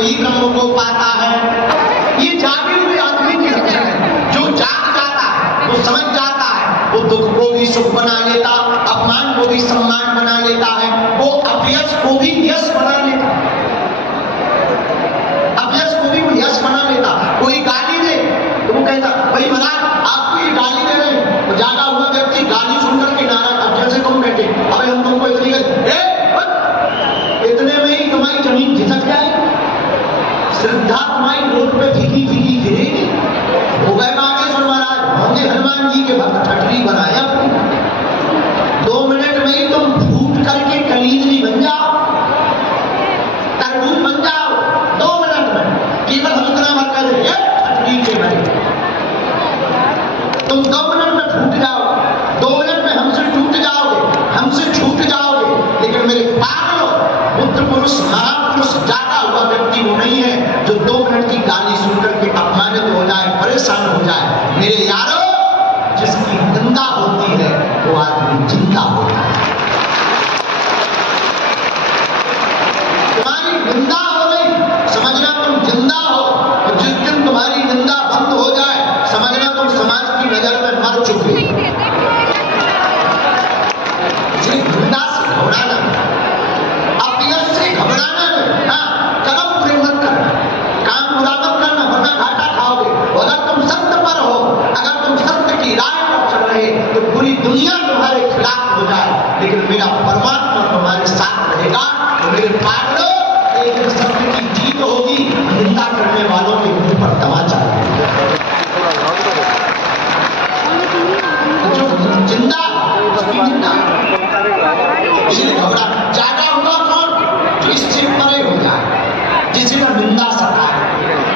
वही ब्रह्म को पाता है। ये जागे हुए आदमी की लक्षण है। जो जाग जाता है वो समझ जाता है, वो दुख को भी सुख बना लेता, अपमान को भी सम्मान बना लेता है, वो अपयश को भी यश बना लेता, अपयश को भी वो यश बना लेता। कोई गाली दे तो वो कहता भाई महाराज आपको ये गाली दे रहे हैं, तो जागा हुआ व्यक्ति गाली सुनकर के नाराज, अब जैसे तुम बैठे अबे हम तुमको इतनी इतने में ही तुम्हारी जमीन खिसक जाएगी, श्रद्धा तुम्हारी रोड पे फीकी फीकी फिरेगी। हो गए बागेश्वर महाराज होंगे हनुमान जी के भक्त, ठटरी बनाया 2 मिनट में ही तुम फूट करके कलीजली बन जाओ, तरबूज बन जाओ 2 मिनट में। केवल हम इतना मत कर देंगे ठटरी के बने, तुम 2 मिनट में फूट जाओ, 2 मिनट में हमसे टूट जाओगे, हमसे छूट जाओगे। लेकिन मेरे पागलों, बुद्ध पुरुष महापुरुष जागा हुआ व्यक्ति वो नहीं है जो 2 मिनट की गाली सुनकर के अपमानित हो जाए, परेशान हो जाए। मेरे यारों, जिसकी निंदा होती है वो आदमी जिंदा होता है। तुम्हारी निंदा हो गई, समझना तुम जिंदा हो, और जिस दिन तुम्हारी निंदा बंद हो जाए समझना तुम समाज की नजर में मर चुके। निंदा से घबराना, अपयश से घबराना नहीं। हाँ, कदम पूरे मत करना, काम पूरा मत करना, वरना घाटा खाओगे। अगर तुम सत्य पर हो, अगर तुम सत्य की राह पर चल रहे तो पूरी दुनिया तुम्हारे खिलाफ हो जाए, लेकिन मेरा परमात्मा तुम्हारे साथ रहेगा। तो मेरे पागलों, एक दिन सत्य की जीत होगी, निंदा करने वालों के मुंह पर तमाचा लगेगा। जो जिंदा उसकी निंदा, इसलिए घबरा। जागा हुआ कौन? जो इससे परे हो जाए, जिसे न निंदा सताए,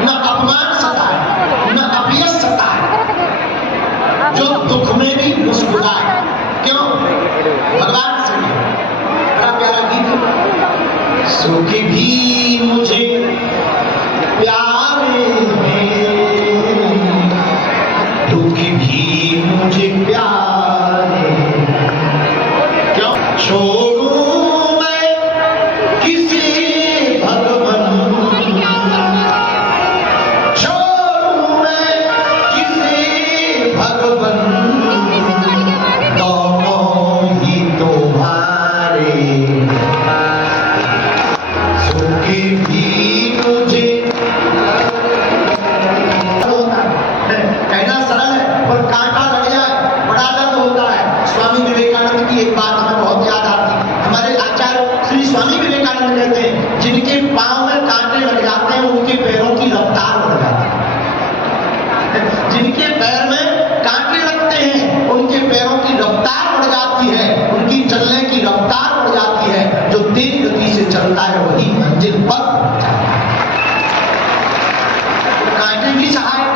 न अपमान सताए, न अपयश सताए, जो दुख में भी मुस्कुराए। क्यों? भगवान से बड़ा प्यारा गीत है, सुख भी मुझे प्यारे हैं, दुख भी मुझे प्यारे, क्यों छोड़ूं मैं किसी भगवन, छोड़ूं मैं किसी भगवन, दोनों ही तुम्हारे, सुख भी मुझे। कहना सरल है पर कांटा लग जाए बड़ा दर्द होता है। स्वामी विवेकानंद की एक बात हमें बहुत याद आती है। हमारे आचार्य श्री स्वामी विवेकानंद कहते हैं, जिनके पांव में कांटे लग जाते हैं उनके पैरों की रफ्तार बढ़ जाती है। जिनके पैर में कांटे लगते हैं उनके पैरों की रफ्तार बढ़ जाती है, उनकी चलने की रफ्तार बढ़ जाती है। जो तेज गति से चलता है वही मंजिल पर जाता है। कांटे भी सहायक,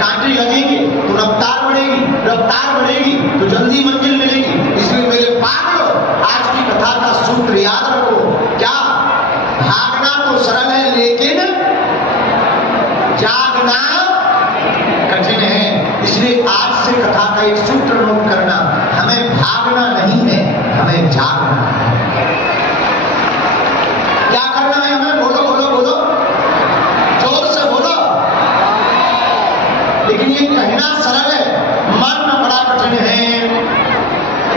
कांटे लगेंगे तो रफ्तार बढ़ेगी, रफ्तार बढ़ेगी तो जल्दी मंजिल मिलेगी। इसलिए मेरे पागलों, आज की कथा का सूत्र याद रखो। क्या? भागना तो सरल है लेकिन जागना कठिन है। इसलिए आज से कथा का एक सूत्र नोट करना, हमें भागना नहीं है, हमें जागना है। क्या करना है हमें? बोलो बोलो बोलो, जोर से बोलो। लेकिन ये कहना सरल है, मानना बड़ा कठिन है,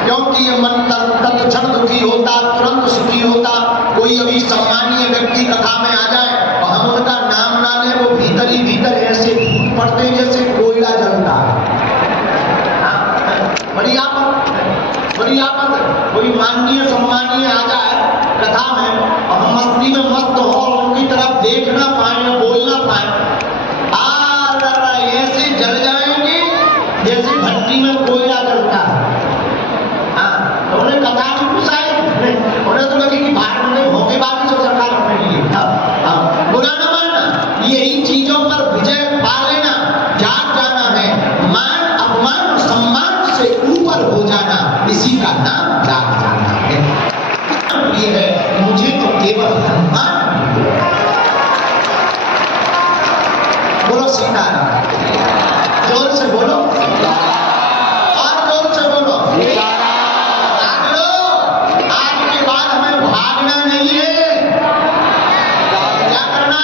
क्योंकि ये मन तत्क्षण दुखी होता, तुरंत सुखी होता। कोई अभी सम्मानीय व्यक्ति कथा में आ जाए और हम उनका नाम ना लें, वो भीतर ही भीतर ऐसे फूट पड़ते जैसे कोयला जलता है। बड़ी आफत, बड़ी आफत। कोई माननीय सम्मानीय आ जाए कथा में और हम मस्ती में मस्त हो, उनकी तरफ देख ना पाए, बोल ना पाए, ऐसे जल जाएंगे जैसे भट्टी में कोयला जलता है। हाँ, तो उन्हें कथा नहीं पूछाए, उन्हें तो लगे कि बाहर में होंगे बाकी जो सरकार अपने लिए। बुरा न मानना, यही चीजों पर विजय पा लेना, जाग जाना है। मान अपमान और सम्मान से ऊपर हो जाना, इसी का नाम जाग जाना है। ये है मुझे तो केवल हनुमान। बोलो सीताराम, जोर से बोलो और जोर से बोलो। भाग लो, आज के बाद हमें भागना नहीं है। क्या करना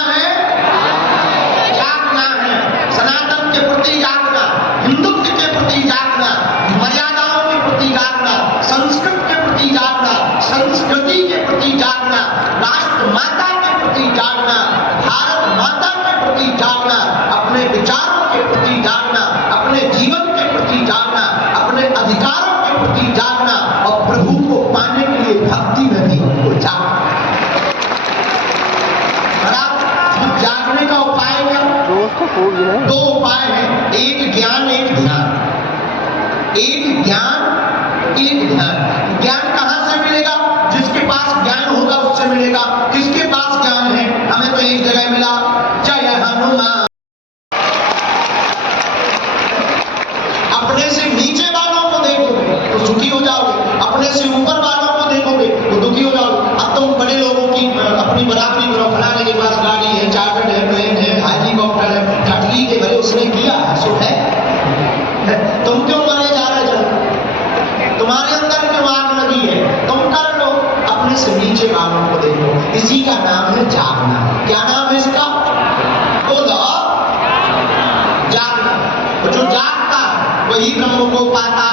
संस्कृति के प्रति जागना, राष्ट्र माता के प्रति जागना, भारत माता के प्रति जागना, अपने विचारों के प्रति जागना, अपने जीवन के प्रति जागना, अपने अधिकारों के प्रति जागना और प्रभु को पाने के लिए भक्ति में भी हमको जागना। जागने का उपाय क्या? दो उपाय हैं, एक ज्ञान एक ध्यान। एक ज्ञान एक ध्यान। ज्ञान कहां से मिलेगा? जिसके पास ज्ञान होगा उससे मिलेगा। किसके पास ज्ञान है? हमें तो एक जगह मिला, जय हनुमान। अपने से नीचे वालों को देखोगे तो सुखी हो जाओगे, अपने से ऊपर वालों को देखोगे तो दुखी हो जाओगे। अब तुम बड़े लोगों की अपनी बराबरी करो, फलाने के पास गाड़ी है, चार्टर्ड है, प्लेन है, हेलीकॉप्टर है, खटकी के भले उसने किया सुख है, तुम क्यों मारे जा रहे हो? तुम्हारे अंदर क्यों आग लगी है? तुम कर लो। अपने से नीचे वालों को देखो, इसी का नाम है जागना। क्या नाम है इसका? बोलो, जागना। जो जागता वही ब्रह्म को पाता